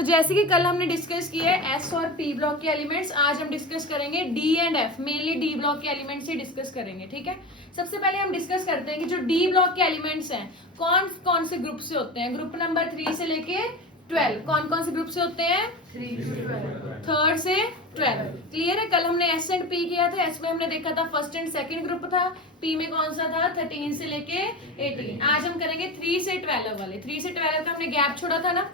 जैसे कि कल हमने डिस्कस किया है एस और पी ब्लॉक के एलिमेंट्स, आज हम डिस्कस करेंगे D and F, mainly D block के एलिमेंट्स ही डिस्कस करेंगे। ठीक है, सबसे पहले हम डिस्कस करते हैं कि जो डी ब्लॉक के एलिमेंट्स हैं कौन कौन से ग्रुप से होते हैं। ग्रुप नंबर 3 से लेके 12 कौन कौन से ग्रुप से होते हैं? 3 से 12। क्लियर है? कल हमने एस एंड पी किया था, एस में हमने देखा था फर्स्ट एंड सेकंड ग्रुप था, पी में कौन सा था? 13 से लेके 18। आज हम करेंगे 3 से 12 वाले। 3 से 12 का हमने गैप छोड़ा था ना।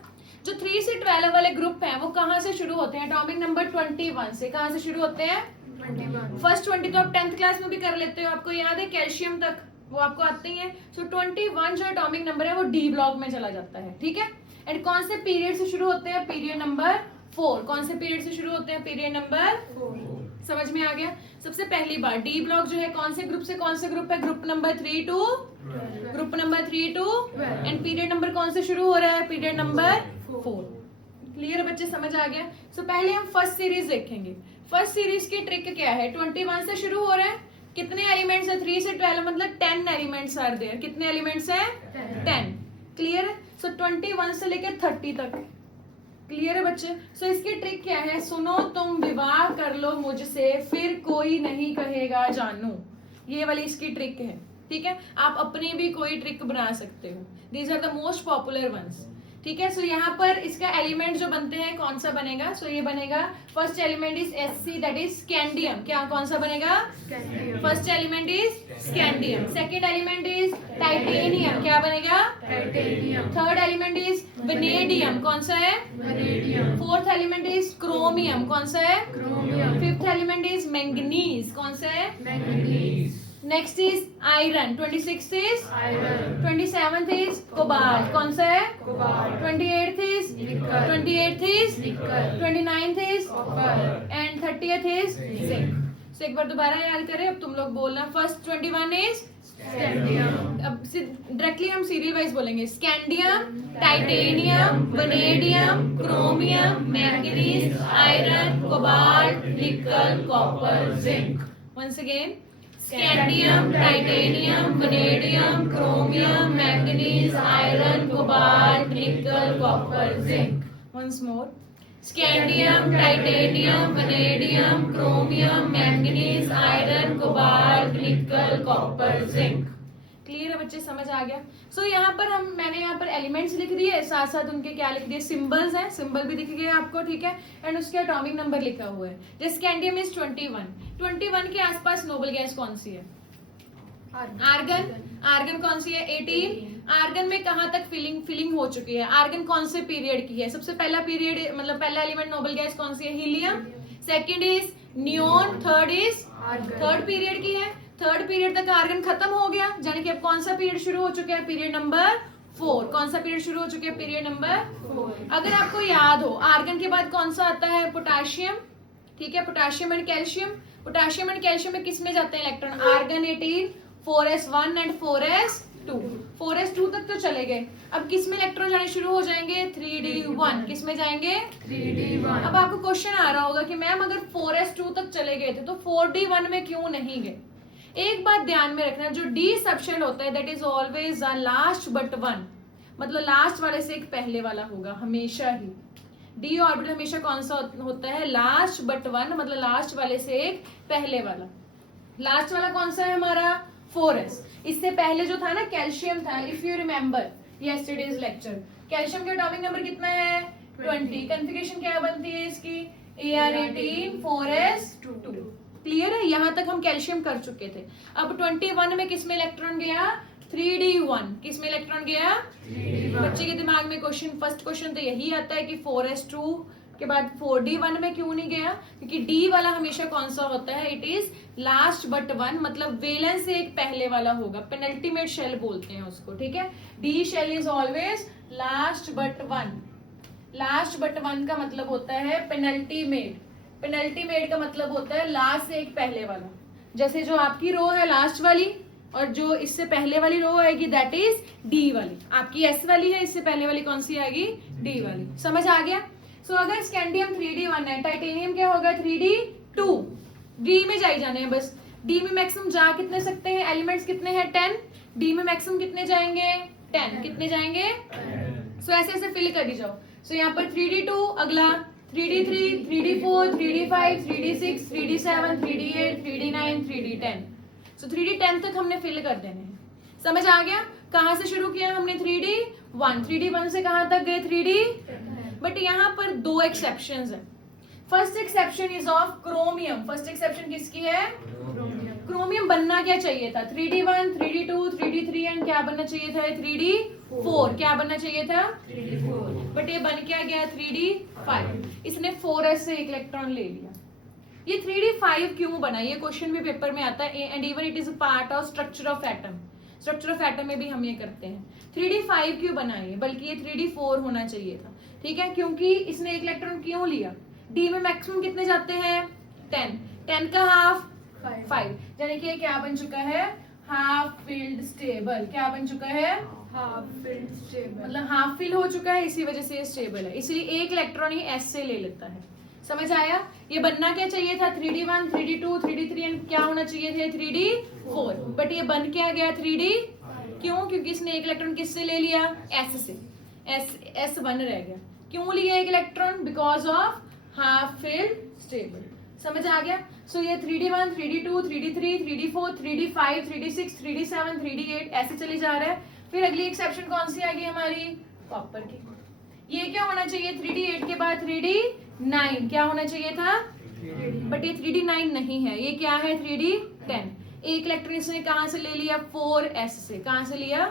जो 3 से 12 वाले ग्रुप हैं वो कहाँ से शुरू होते हैं? एटॉमिक नंबर 21 से। कहाँ से शुरू होते हैं? 21। फर्स्ट 20 तो आप 10th क्लास में भी कर लेते हो, आपको याद है, कैल्शियम तक वो आपको आते ही है। सो 21 जो एटॉमिक नंबर है वो डी ब्लॉक में चला जाता है। ठीक है, एंड कौन से पीरियड से शुरू होते हैं? Period number 4। कौन से पीरियड से शुरू होते हैं? Period number 4। समझ में आ गया? सबसे पहली बार डी ब्लॉक जो है कौन से ग्रुप से कौन से ग्रुप है? Group number 3 to group number 3 to and period number कौन से शुरू हो रहा है? Period number 4। क्लियर बच्चे, समझ आ गया? सो पहले हम फर्स्ट सीरीज देखेंगे। फर्स्ट सीरीज की ट्रिक क्या है? 21 से शुरू हो रहा है। कितने एलिमेंट्स है? 3 से 12 मतलब 10 एलिमेंट्स आर देयर। कितने एलिमेंट्स है? 10। क्लियर है? सो 21 से लेकर 30 तक। क्लियर है बच्चे? सो इसकी ट्रिक क्या है? सुनो तुम विवाह कर लो मुझसे, फिर कोई नहीं कहेगा जानू। ये वाली इसकी ट्रिक है। ठीक है, आप अपनी भी कोई ट्रिक बना सकते हो। These are the most popular ones. ठीक है, सो यहाँ पर इसका एलिमेंट जो बनते हैं कौन सा बनेगा? सो ये बनेगा first element is Sc, that is scandium. क्या कौन सा बनेगा? First element is scandium. Second element is titanium. क्या बनेगा? Titanium. Third element is vanadium. कौन सा है? Vanadium. Fourth element is chromium. कौन सा है? Chromium. Fifth element is manganese. कौन सा है? Manganese. Next is iron. 26th is iron. 27th is cobalt. कौन सा है? कोबाल्ट। 28th इज निकल। 28th is nickel. 29th is copper and 30th is zinc. So एक बार दोबारा याद करें, अब तुम लोग बोलना। First 21 is scandium. अब डायरेक्टली हम सीरियल वाइज बोलेंगे। Scandium, titanium, vanadium, chromium, manganese, iron, cobalt, nickel, copper, zinc. Once again, scandium, titanium, vanadium, chromium, manganese, iron, cobalt, nickel, copper, zinc. Once more, scandium, titanium, vanadium, chromium, manganese, iron, cobalt, nickel, copper, zinc. Clear है बच्चे? समझ आ गया? सो यहाँ पर मैंने यहाँ पर एलिमेंट्स लिख दिए, साथ साथ उनके क्या लिख दिए? सिंबल्स हैं, सिंबल भी दिख गए आपको। ठीक है, एंड उसके एटॉमिक नंबर लिखा हुआ है। जैसे स्कैंडियम इज 21 के आसपास नोबल गैस कौन सी है? आर्गन। आर्गन कौन सी है? 18। आर्गन में कहाँ तक फिलिंग हो चुकी है? आर्गन कौन से पीरियड की है? सबसे पहला पीरियड मतलब पहला एलिमेंट नोबल गैस कौन सी है? Helium. Second is neon. Third is third period की है। थर्ड पीरियड तक आर्गन खत्म हो गया, यानी कि अब कौन सा पीरियड शुरू हो चुका है? Period number 4। कौन सा पीरियड शुरू हो चुका है? Period number 4। अगर आपको याद हो, आर्गन के बाद कौन सा आता है? पोटाशियम। ठीक है, potassium and calcium. Potassium and calcium में किसमें जाते हैं electron? Argon 18, 4s1 and 4s2। 4s2 तक तो चले गए। अब किसमें इलेक्ट्रॉन जाने शुरू हो जाएंगे? 3d1। किसमें जाएंगे? 3d1। अब आपको क्वेश्चन आ रहा होगा कि मैम अगर 4s2 तक चले गए थे तो 4d1 में क्यों नहीं गए? एक बात ध्यान में रखना, जो डी सबशेल होता है that is always the last but one, मतलब लास्ट वाले से एक पहले वाला होगा हमेशा ही। डी ऑर्बिटल हमेशा कौन सा होता है? लास्ट बट वन, मतलब लास्ट वाले से एक पहले वाला। लास्ट वाला कौन सा है हमारा? 4s। इससे पहले जो था ना कैल्शियम था, if you remember yesterday's lecture, calcium का एटॉमिक नंबर कितना है? 20। कॉन्फ़िगरेशन क्या बनती है इसकी? Ar18 4s2। क्लियर है? यहां तक हम कैल्शियम कर चुके थे। अब 21 में किसमें इलेक्ट्रॉन गया? 3d1। किसमें इलेक्ट्रॉन गया? 3d1। बच्चे के दिमाग में क्वेश्चन, फर्स्ट क्वेश्चन तो यही आता है कि 4s2 के बाद 4d1 में क्यों नहीं गया? क्योंकि डी वाला हमेशा कौन सा होता है? It is last but one, मतलब वेलेंस से एक पहले वाला होगा। पेनल्टीमेट शेल बोलते हैं उसको। ठीक है, d shell is always last but one. Last but one का मतलब होता है पेनल्टीमेट। पेनल्टीमेट का मतलब होता है लास्ट से एक पहले वाला। जैसे जो आपकी रो है लास्ट वाली, और जो इससे पहले वाली रो आएगी दैट इज डी वाली। आपकी एस वाली है, इससे पहले वाली कौन सी आएगी? डी वाली। समझ आ गया? सो अगर स्कैंडियम 3d1 है, टाइटेनियम क्या होगा? 3d2। डी में जाई जाने हैं बस। डी में मैक्सिमम जा कितने सकते हैं? एलिमेंट्स कितने हैं? 10। डी में मैक्सिमम कितने जाएंगे? 10। कितने जाएंगे? सो ऐसे ऐसे फिल कर दी जाओ। सो यहाँ पर 3d2, अगला 3d3, 3d4, 3d5, 3d6, 3d7, 3d8, 3d9, 3d10। सो 3d10 तक हमने फिल कर देने हैं। समझ आ गया? कहां से शुरू किया हमने? 3d1, 3d1 से कहां तक गए? 3d। बट यहाँ पर दो एक्सेप्शंस हैं। First exception is of chromium. First exception किसकी है? क्रोमियम बनना क्या चाहिए था? 3d1, 3d2, 3d3 एंड क्या बनना चाहिए था? 3d4। क्या बनना चाहिए था? 3d4। बट ये बन क्या गया? 3d5। इसने 4s से एक इलेक्ट्रॉन ले लिया। ये 3d5 क्यों बना? ये क्वेश्चन भी पेपर में आता है and even it is a part of structure of atom. Structure of atom में भी हम ये करते हैं। 3d5 क्यों बना ये? बल्कि ये 3d4 होना चाहिए था। ठीक है, क्योंकि इसने एक इलेक्ट्रॉन क्यों लिया? डी में मैक्सिमम कितने जाते हैं? 10। 10 का हाफ 5, यानी कि क्या बन चुका है? Half filled stable. क्या बन चुका है? Half filled stable. मतलब हाफ फिल हो चुका है, इसी वजह से ये स्टेबल है। इसलिए एक इलेक्ट्रॉन ही एस से ले लेता है। समझ आया? ये बनना क्या चाहिए था? 3d1, 3d2, 3d3 एंड क्या होना चाहिए थे? 3d4। बट ये बन क्या गया? 3d। क्यों? क्योंकि इसने एक इलेक्ट्रॉन किससे ले लिया? एस से। S1 रह गया। क्यों लिया एक electron? Because of half filled stable. समझ आ गया? सो ये 3d1, 3d2, 3d3, 3d4, 3d5, 3d6, 3d7, 3d8 ऐसे चली जा रहा है। फिर अगली एक्सेप्शन कौन सी आ गई हमारी? कॉपर की। ये क्या होना चाहिए? 3d8 के बाद 3d9। क्या होना चाहिए था? बट ये 3d9 नहीं है, ये क्या है? 3d10। एक इलेक्ट्रॉन इसने कहां से ले लिया? 4s से। कहां से लिया?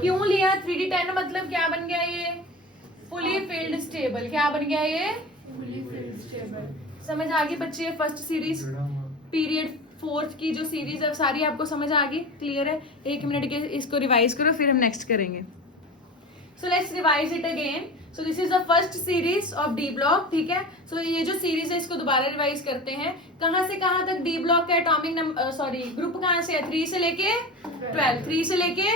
क्यों लिया? 3d10 मतलब क्या बन गया? ये फुली फिल्ड स्टेबल। क्या बन गया ये? Fully filled stable. समझ आ गई बच्चे? फर्स्ट सीरीज पीरियड 4th की जो सीरीज है सारी आपको समझ आ गई? क्लियर है? 1 मिनट के इसको रिवाइज करो, फिर हम नेक्स्ट करेंगे। So let's revise it again. So this is the first series of D block. ठीक है, सो ये जो सीरीज है इसको दोबारा रिवाइज करते हैं। कहां से कहां तक डी ब्लॉक का एटॉमिक नंबर ग्रुप कहां से है? 3 से लेके 12। 3 से लेके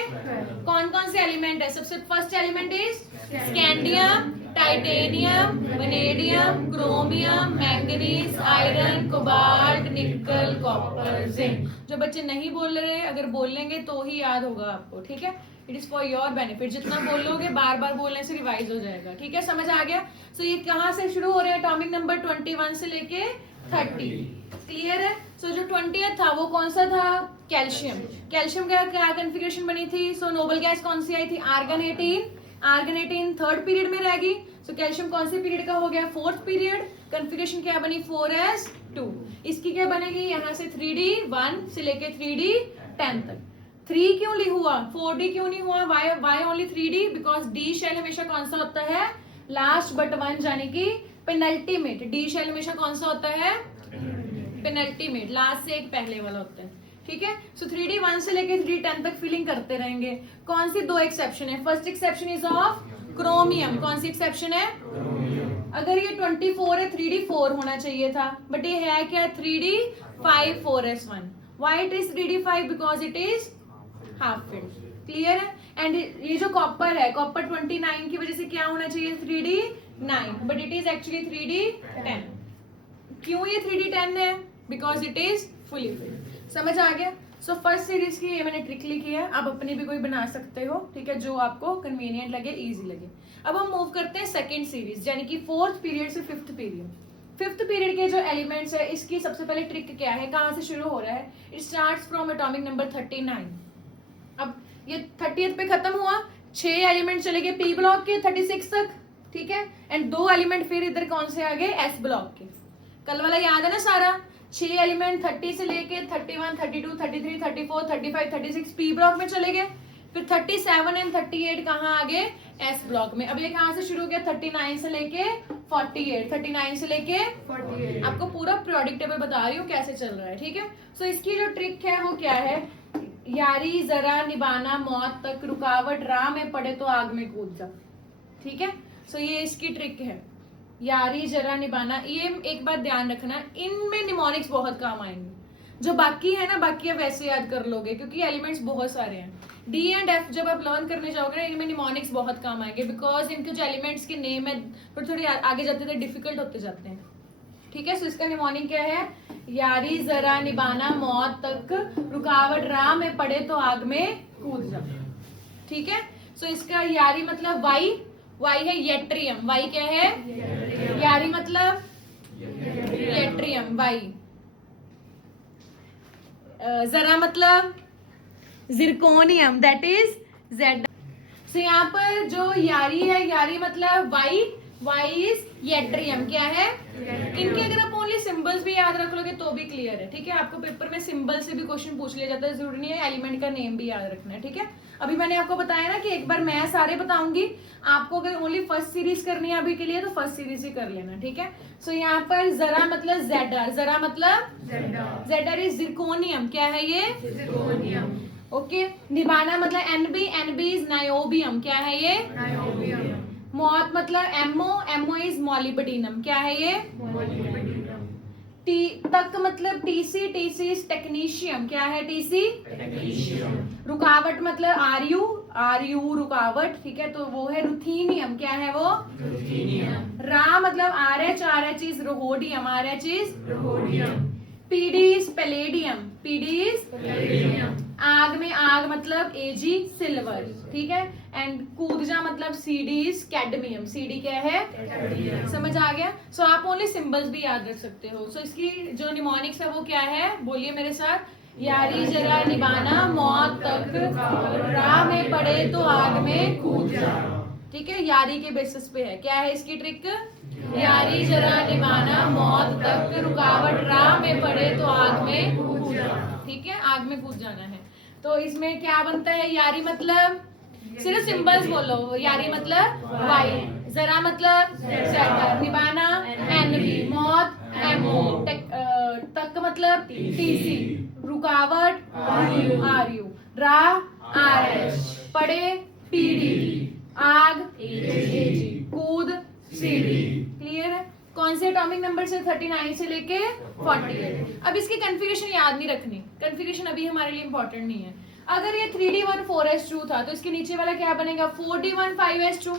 कौन कौन से एलिमेंट है? सबसे first element is scandium, titanium, vanadium, chromium, manganese, iron, cobalt, nickel, copper, zinc. जो बच्चे नहीं बोल रहे, अगर बोल लेंगे तो ही याद होगा आपको। ठीक है, it is for your benefit. जितना बोलोगे बार बार बोलने से रिवाइज हो जाएगा। ठीक है, समझ आ गया? सो ये कहां से शुरू हो रहा है? एटॉमिक नंबर 21 से लेके 30। क्लियर है? सो जो 20th था वो कौन सा था? कैल्शियम। कैल्शियम का क्या कॉन्फ़िगरेशन बनी थी? सो नोबल गैस कौन सी आई थी? आर्गन 18। आर्गन 18 थर्ड पीरियड में रहेगी। सो कैल्शियम कौन से पीरियड का हो गया? 4th period. कॉन्फ़िगरेशन क्या बनी? 4s2। इसकी क्या बनेगी? यहाँ से 3d1 से लेके 3d10 तक। 3 क्यों ली हुआ? 4d क्यों नहीं हुआ? Why only 3d? Because d shell हमेशा कौन सा होता है? लास्ट बट वन, यानी कि पेनल्टीमेट। डी शेल हमेशा कौन सा होता है? पेनल्टीमेट, लास्ट से एक पहले वाला होता है। ठीक है, सो 3d1 से लेके 3d10 तक फिलिंग करते रहेंगे। कौन सी दो एक्सेप्शन है? First exception is of chromium. कौन सी एक्सेप्शन है? अगर ये 24 है 3d4 होना चाहिए था, बट ये है क्या? 3d5 4s1। Why it is 3d5? Because it is half filled. Clear है? एंड ये जो कॉपर है, कॉपर 29 की वजह से क्या होना चाहिए? 3d9, but it is actually 3d10। क्यों ये 3d10 है? Because it is fully filled. समझ आ गया? सो फर्स्ट सीरीज की ये मैंने ट्रिक लिखी है, आप अपनी भी कोई बना सकते हो। ठीक है, जो आपको कन्वीनियंट लगे, इजी लगे। अब हम मूव करते हैं सेकंड सीरीज, यानी कि 4th पीरियड से 5th पीरियड। 5th पीरियड के जो एलिमेंट्स है, इसकी सबसे पहले ट्रिक क्या है? कहां से शुरू हो रहा है? It starts from atomic number 39। अब ये 30th पे खत्म हुआ, 6 एलिमेंट चले गए पी ब्लॉक के 36 तक। ठीक है, एंड 2 एलिमेंट फिर इधर कौन से आ गए? एस ब्लॉक के। कल वाला याद है ना सारा? 6 एलिमेंट 30 से लेके 31, 32, 33, 34, 35, 36 पी ब्लॉक में चले गए। फिर 37 एंड 38 कहाँ आ गए? एस ब्लॉक में। अब ये कहाँ से शुरू हो गया? 39 से लेके 48, 39 से लेके 48। आपको पूरा पीरियोडिक टेबल बता रही हूँ कैसे चल रहा है। ठीक है, सो इसकी जो ट्रिक है वो क्या है? यारी जरा निभाना मौत तक, रुकावट राह में पड़े तो आग में कूद जा। ठीक है, सो ये इसकी ट्रिक है, यारी जरा निभाना। ये एक बात ध्यान रखना, इनमें निमोनिक्स बहुत काम आएंगे। जो बाकी है ना, बाकी आप वैसे याद कर लोगे क्योंकि एलिमेंट्स बहुत सारे हैं। डी एंड एफ जब आप लर्न करने जाओगे ना, इनमें निमोनिक्स बहुत काम आएंगे, बिकॉज इनके जो एलिमेंट्स के नेम है थोड़ी आगे जाते थे डिफिकल्ट होते जाते हैं। ठीक है, सो इसका निमोनिक क्या है? यारी जरा निभाना मौत तक, रुकावट राह में पड़े तो आग में कूद जा। ठीक है, सो इसका यारी मतलब वाई, वाई है येट्रियम, वाई क्या है, यारी मतलब येट्रियम, वाई। जरा मतलब जिरकोनियम, दैट इज जेड। तो यहाँ पर जो यारी है, यारी मतलब वाई, वाई इज येट्रियम, क्या है, इनके अगर आप ओनली सिंबल्स भी याद रख लोगे तो भी क्लियर है, ठीक है। आपको पेपर में सिंबल से भी क्वेश्चन पूछ लिया जाता है, जरूरी नहीं है एलिमेंट का नेम भी याद रखना है, ठीक है। अभी मैंने आपको बताया ना कि एक बार मैं सारे बताऊंगी, आपको अगर ओनली फर्स्ट सीरीज करनी है अभी के लिए तो फर्स्ट सीरीज ही कर लेना, ठीक है। सो यहाँ पर जरा मतलब जेडर, जरा मतलब जेडर इज जिरकोनियम, क्या है ये, जिरकोनियम, ओके। निभाना मतलब एनबी, एनबी इज नायोबियम, क्या है ये, नायोबियम। मौत मतलब एमओ, एमओ इज मॉलिबेडिनम, क्या है ये, मॉलिबेडिनम। टी तक मतलब टीसी, टीसी इज टेक्नीशियम, क्या है टीसी, टेक्नीशियम। रुकावट मतलब आरयू, आरयू रुकावट, ठीक है, तो वो है रुथीनियम, क्या है वो, रुथीनियम। रा मतलब RH, RH is rhodium, RH is rhodium. PD is palladium, PD is palladium. आग में आग मतलब एजी सिल्वर, ठीक है। एंड कूदजा मतलब सीडी इज कैडमियम, सीडी क्या है, कैडमियम। समझ आ गया। सो आप ओनली सिंबल्स भी याद रख सकते हो। सो इसकी जो निमोनिक्स है वो क्या है, बोलिए मेरे साथ, यारी जरा निभाना मौत तक, राह में पड़े तो आग में कूद जा, ठीक है। यारी के बेसिस पे है, क्या है इसकी ट्रिक, यारी जरा निभाना मौत तक, रुकावट राह में पड़े तो आग में कूद जा, ठीक है, आग में कूद जाना है। तो इसमें क्या बनता है, यारी मतलब सिर्फ सिंबल्स बोलो, यारी मतलब वाई, जरा मतलब जेड, निभाना एनबी, मौत एमओ, तक मतलब टीसी, रुकावट आरयू, राह आरएच, पड़े पीडी, आग एजी, कूद सीडी, क्लियर है। कौन से एटॉमिक नंबर से 39 से लेके 48। अब इसकी कन्फिगरेशन याद नहीं रखनी, कन्फिगरेशन अभी हमारे लिए इंपॉर्टेंट नहीं है। अगर ये 3d1 4s2 था तो इसके नीचे वाला क्या बनेगा, 4d1 5s2,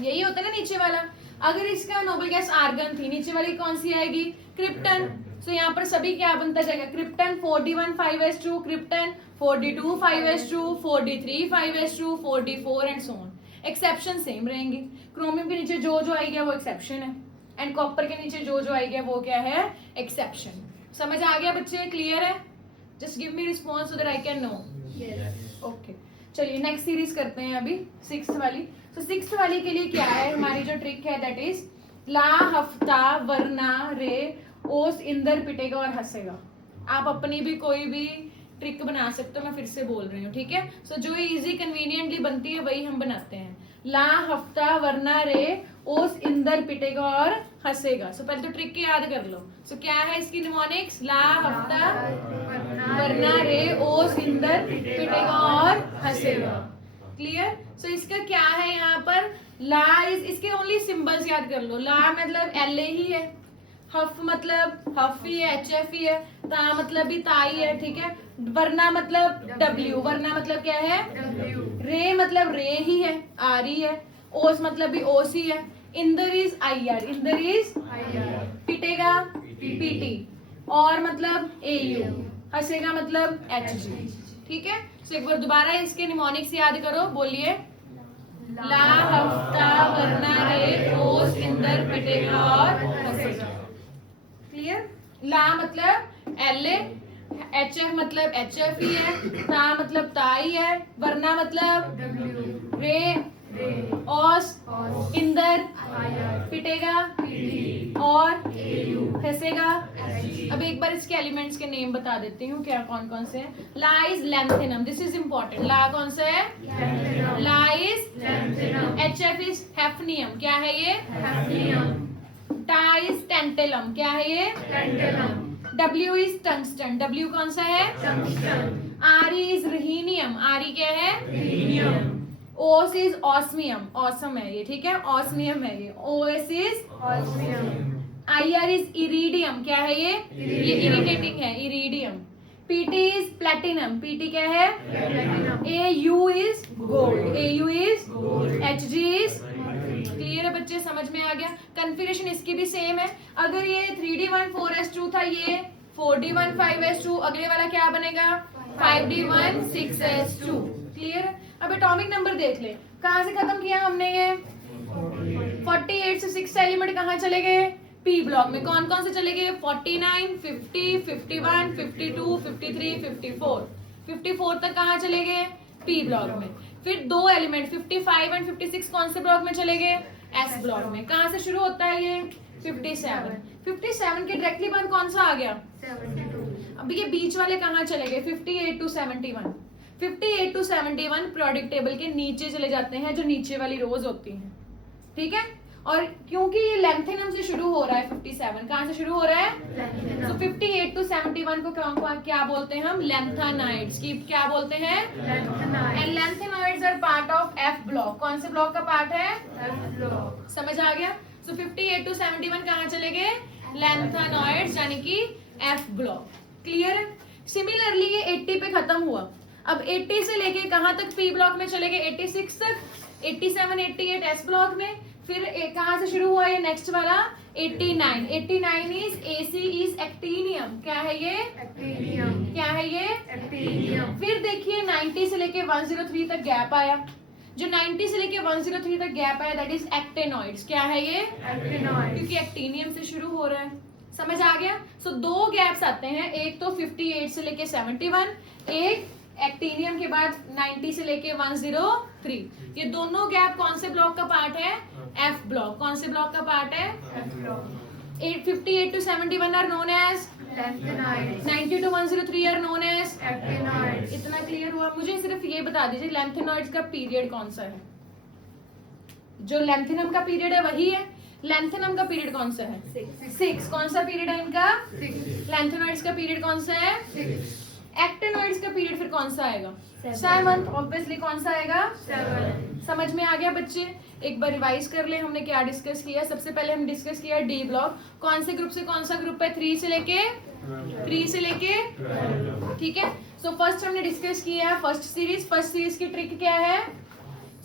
यही होता है ना नीचे वाला। अगर इसका नोबल गैस आर्गन थी, नीचे वाली कौन सी आएगी, क्रिप्टन। तो यहाँ पर सभी क्या बनता जाएगा, krypton 4d1 5s2, krypton 4d2 5s2, 4d3 5s2, 4d4 and so on. Exception same रहेंगी, क्रोमियम के नीचे जो जो आएगा वो एक्सेप्शन है, एंड कॉपर के नीचे जो जो आएगा वो क्या है, एक्सेप्शन। समझ आ गया बच्चे, क्लियर है। Just give me response so that I can know. Okay, चलिए नेक्स्ट सीरीज करते हैं अभी, 6th वाली। तो 6th वाली के लिए क्या है हमारी जो ट्रिक है, दैट इज ला हफ्ता वरना रे ओस इंदर पिटेगा और हंसेगा। आप अपनी भी कोई भी ट्रिक बना सकते हो, मैं फिर से बोल रही हूँ, ठीक है। सो जो इजी कन्वीनियंटली बनती है वही हम बनाते हैं। ला हफ्ता वरना रे ओस इंदर पिटेगा और हंसेगा। सो पहले तो ट्रिक के याद कर लो। सो क्या है इसकी निमोनिक्स, ला हफ्ता वरना रे ओस इंदर पिटेगा और हंसेगा, क्लियर। सो इसका क्या है यहाँ पर, ला इज, इसके ओनली सिंबल्स याद कर लो। ला मतलब एल ही है, हफ मतलब हफ ही है, एच एफ ही है, ता मतलब भी ताई है, ठीक है। वरना मतलब डब्ल्यू, वरना मतलब क्या है, डब्ल्यू। रे मतलब रे ही है, आर ही है। ओस मतलब भी ओस ही है। Inder is I R, Inder is I R. पिटेगा पीटी, और मतलब ए यू, हंसेगा मतलब एच जी, ठीक है। सो एक बार दोबारा इसके निमोनिक्स याद करो, बोलिए, ला हफ्ता वरना रे ओस इंदर पिटेगा और हंसेगा, क्लियर। ला मतलब एल ए, एच एफ मतलब एच एफ ही है, ता मतलब ताई है, वरना मतलब डब्ल्यू, रे ओस इंदर पिटेगा और हंसेगा। अब एक बार इसके एलिमेंट्स के नेम बता देती हूँ क्या कौन कौन से हैं। La is lanthanum, this is important. ला कौन सा है, La is lanthanum. H F is hafnium, क्या है ये, हैफनियम। टा इज टेंटेलम, क्या है ये, tantalum. W is tungsten, W कौन सा है, टंगस्टन। R इज रहीनियम, R क्या है, रहीनियम। OS इज ऑस्मियम, ऑसम है ये, ठीक है, ऑस्मियम है ये। OS is osmium. IR is iridium, क्या है ये इरिटेटिंग है, iridium. PT is platinum, PT क्या है, platinum. AU is gold, AU is gold. HG is, clear है बच्चे, समझ में आ गया। कन्फिगरेशन इसकी भी सेम है। अगर ये 3d1 4s2 था, ये 4d1 5s2, अगले वाला क्या बनेगा, 5d1 6s2, क्लियर। अब एटॉमिक नंबर देख ले, कहाँ से खत्म किया हमने ये, 48 से 6 एलिमेंट कहाँ चले गए? पी ब्लॉक में। कौन कौन से चले गए? 49, 50, 51, 52, 53, 54। 54 तक कहाँ चले गए? पी ब्लॉक में। फिर दो एलिमेंट 55 एंड 56 कौन से ब्लॉक में चले गए? एस ब्लॉक में। कहाँ से शुरू होता है ये? 57। 57 के डायरेक्टली बाद कौन सा आ गया? 72। अब ये बीच वाले कहाँ चले गए? 58 टू 71। 58 टू 71 पीरियोडिक टेबल के नीचे चले जाते हैं, जो नीचे वाली रोज होती हैं। ठीक है। और क्योंकि ये लेंथेनम से शुरू हो रहा है, 57 कहाँ से शुरू हो रहा है? तो 58 टू 71 को क्या बोलते हैं हम? लेंथेनाइड्स की। क्या बोलते हैं? And lanthanides are part of f block. कौन से ब्लॉक का पार्ट है? F block. समझ आ गया? सो 58 टू 71 कहाँ चले गए? लेंथेनाइड्स यानी कि एफ ब्लॉक। क्लियर है? सिमिलरली ये 80 पे खत्म हुआ। अब 80 से लेके कहाँ तक पी ब्लॉक में चले गए? 86 तक। 87, 88 एस ब्लॉक में। फिर कहाँ से शुरू हुआ ये नेक्स्ट वाला? 89। 89 इज एसी इज एक्टिनियम। क्या है ये? एक्टिनियम। क्या है ये? एक्टिनियम। फिर देखिए 90 से लेके 103 तक गैप आया। जो 90 से लेके 103 तक गैप आया दैट इज एक्टेनॉइड्स। क्या है ये? एक्टेनॉइड्स। क्योंकि एक्टिनियम से शुरू हो रहा है। समझ आ गया? सो दो गैप्स आते हैं, एक तो 58 से लेके 71, एक एक्टिनियम के बाद 90 से लेके 103। ये दोनों गैप कौन से ब्लॉक का पार्ट है? F block. कौन से ब्लॉक का पार्ट है? F block. 58 to 71 are known as lanthanides. 90 to 103 are known as actinides. इतना क्लियर हुआ? मुझे सिर्फ ये बता दीजिए लेंथेनॉइड्स का पीरियड कौन सा है? जो लेंथेनम का पीरियड है वही है। लेंथेनम का पीरियड कौन सा है? 6। कौन सा पीरियड है इनका? 6। लेंथेनॉइड्स का पीरियड कौन सा है? 6। एक्टिनॉइड्स का पीरियड फिर कौन सा आएगा? 7। ऑब्वियसली कौन सा आएगा? 7। समझ में आ गया बच्चे? एक बार रिवाइज कर ले हमने क्या डिस्कस किया। सबसे पहले हम डिस्कस किया डी ब्लॉक। कौन से ग्रुप से कौन सा ग्रुप है? 3 से लेके ठीक है। सो फर्स्ट हमने डिस्कस किया फर्स्ट सीरीज की ट्रिक क्या है?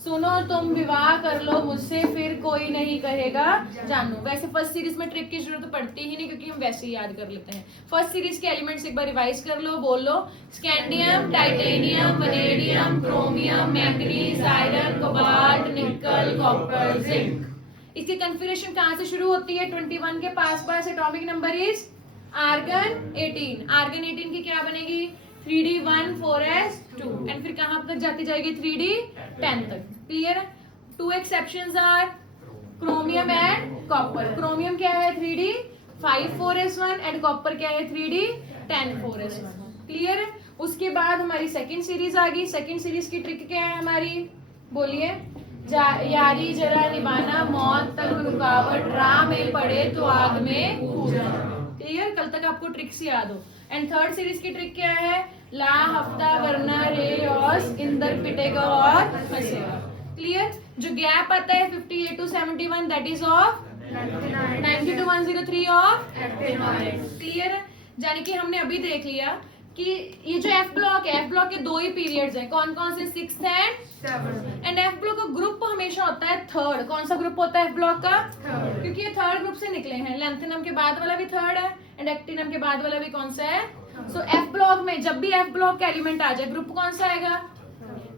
सुनो तुम विवाह कर लो मुझसे फिर कोई नहीं कहेगा जानू। वैसे फर्स्ट सीरीज में ट्रिक की जरूरत पड़ती ही नहीं क्योंकि हम वैसे ही याद कर लेते हैं। फर्स्ट सीरीज के एलिमेंट्स एक बार रिवाइज कर लो, बोल लो। Scandium, titanium, vanadium, chromium, manganese, iron, cobalt, nickel, copper, zinc. इसकी कन्फिगरेशन कहाँ से शुरू होती है? 21 के पास atomic number is argon 18। Argon 18 की क्या बनेगी? 3d1 4s2 एंड फिर कहां तक जाती जाएगी? 3d10 तक। क्लियर है? 2 exceptions are chromium and copper. Chromium क्या है? 3d5 4s1 एंड कॉपर क्या है? 3d10 4s1। क्लियर है? उसके बाद हमारी सेकंड सीरीज आ गई। सेकंड सीरीज की ट्रिक क्या है हमारी? बोलिए। यारी जरा निभाना, मौत तक रुकावट, राह में पड़े तो आग में कूद जाना। क्लियर? कल तक आपको ट्रिक्स याद हो। एंड थर्ड सीरीज की ट्रिक क्या है? ला हफ्ता वरना रे और इंदर पिटेगा और फंसेगा। क्लियर? जो गैप आता है 58 to 71 that is of 90 to 103 of actinoids. Clear है? यानी कि हमने अभी देख लिया कि ये जो एफ ब्लॉक है, एफ ब्लॉक के दो ही पीरियड्स हैं। कौन कौन से? 6 एंड 7। एंड एफ ब्लॉक का ग्रुप हमेशा होता है थर्ड। कौन सा ग्रुप होता है एफ ब्लॉक का? थर्ड। क्योंकि ये थर्ड ग्रुप से निकले हैं। लेंथेनम के बाद वाला भी थर्ड है एंड एक्टिनम के बाद वाला भी कौन सा है? सो एफ ब्लॉक में जब भी एफ ब्लॉक का एलिमेंट आ जाए ग्रुप कौन सा आएगा?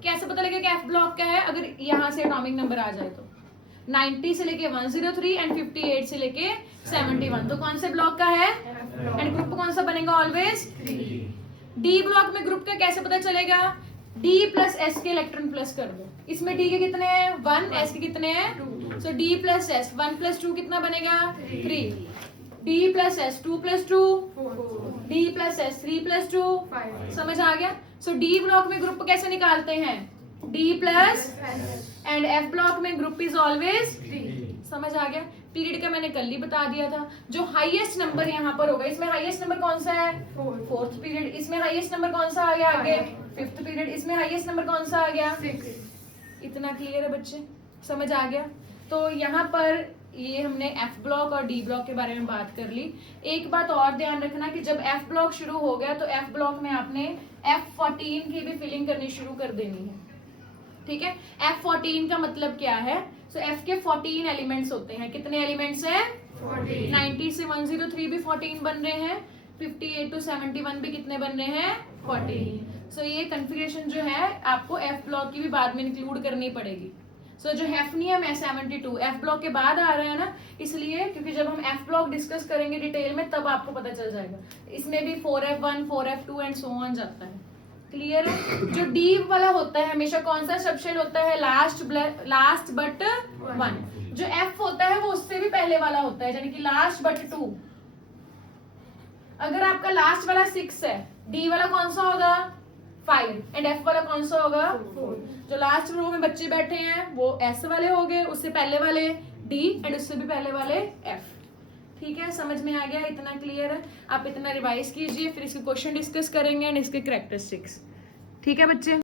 कैसे पता लगेगा कि एफ ब्लॉक का है? अगर यहाँ से एटॉमिक नंबर आ जाए तो 90 से लेके 103 एंड 58 से लेके 71 तो कौन से ब्लॉक का है? एंड ग्रुप कौन सा बनेगा? ऑलवेज डी ब्लॉक में ग्रुप का कैसे पता चलेगा? D प्लस एस के इलेक्ट्रॉन प्लस कर दो। इसमें D के कितने हैं? 1, S के कितने हैं? 2। सो D प्लस एस 1 प्लस 2 कितना बनेगा? 3। D plus S 2 plus 2 4। D plus S 3 plus 2 5। समझ आ गया? सो D ब्लॉक में ग्रुप कैसे निकालते हैं? D plus and F block में ग्रुप इज ऑलवेज 3। समझ आ गया? पीरियड का मैंने कल ही बता दिया था। जो हाईएस्ट नंबर यहाँ पर होगा, इसमें हाईएस्ट नंबर कौन सा है? Fourth period. इसमें हाईएस्ट नंबर कौन सा आ गया आगे? Fifth period. इसमें हाईएस्ट नंबर कौन सा आ गया? 6। इतना क्लियर है बच्चे? समझ आ गया? तो यहाँ पर ये हमने एफ ब्लॉक और डी ब्लॉक के बारे में बात कर ली। एक बात और ध्यान रखना कि जब एफ ब्लॉक शुरू हो गया तो एफ ब्लॉक में आपने F14 की भी फिलिंग करनी शुरू कर देनी है। ठीक है? F14 का मतलब क्या है? सो F के 14 एलिमेंट्स होते हैं। कितने एलिमेंट्स हैं? 14। 90 से 103 भी 14 बन रहे हैं। 58 to 71 भी कितने बन रहे हैं? 14। सो ये कॉन्फ़िगरेशन जो है आपको F ब्लॉक की भी बाद में इंक्लूड करनी पड़ेगी। सो जो हेफनियम है 72 एफ ब्लॉक के बाद आ रहा है ना, इसलिए क्योंकि जब हम एफ ब्लॉक डिस्कस करेंगे डिटेल में तब आपको पता चल जाएगा। इसमें भी 4f1 4f2 and so on जाता है। क्लियर है? जो डी वाला होता है हमेशा कौन सा सबशेल होता है? Last but one. जो एफ होता है वो उससे भी पहले वाला होता है, यानी कि लास्ट बट टू। अगर आपका लास्ट वाला 6 है, डी वाला कौन सा होगा? 5 एंड एफ वाला कौन सा होगा? 4। जो लास्ट रो में बच्चे बैठे हैं वो एस वाले हो गए, उससे पहले वाले डी एंड उससे भी पहले वाले एफ। ठीक है, समझ में आ गया? इतना क्लियर है? आप इतना रिवाइज कीजिए, फिर इसके क्वेश्चन डिस्कस करेंगे एंड इसके कैरेक्टरिस्टिक्स। ठीक है बच्चे?